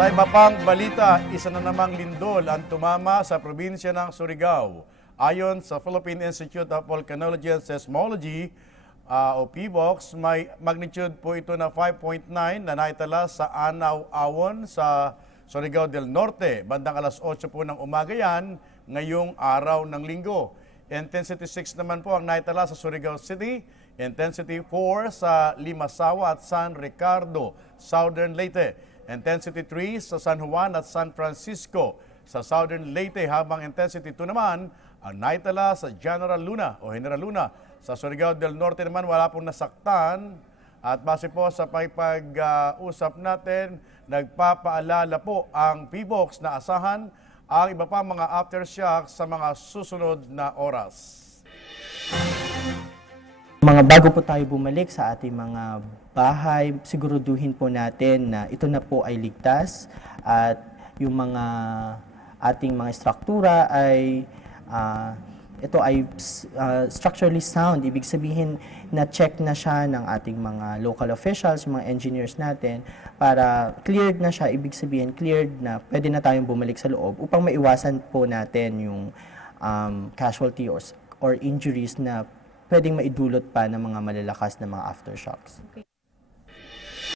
Sa iba pang balita, isa na namang lindol ang tumama sa probinsya ng Surigao. Ayon sa Philippine Institute of Volcanology and Seismology, o PVOX, may magnitude po ito na 5.9 na naitala sa Anaw-Awon sa Surigao del Norte. Bandang alas 8 po ng umaga yan, ngayong araw ng linggo. Intensity 6 naman po ang naitala sa Surigao City. Intensity 4 sa Limasawa at San Ricardo, Southern Leyte. Intensity 3 sa San Juan at San Francisco sa Southern Leyte, habang Intensity 2 naman ang naitala sa General Luna o General Luna. Sa Surigao del Norte naman wala pong nasaktan, at base po sa pag-usap natin, nagpapaalala po ang PVOX na asahan ang iba pa mga aftershocks sa mga susunod na oras. Bago po tayo bumalik sa ating mga bahay, siguraduhin po natin na ito na po ay ligtas at yung mga ating mga struktura ay ito ay structurally sound. Ibig sabihin na check na siya ng ating mga local officials, mga engineers natin, para cleared na siya. Ibig sabihin cleared na pwede na tayong bumalik sa loob upang maiwasan po natin yung casualty or injuries na pwedeng maidulot pa ng mga malalakas na mga aftershocks. Okay.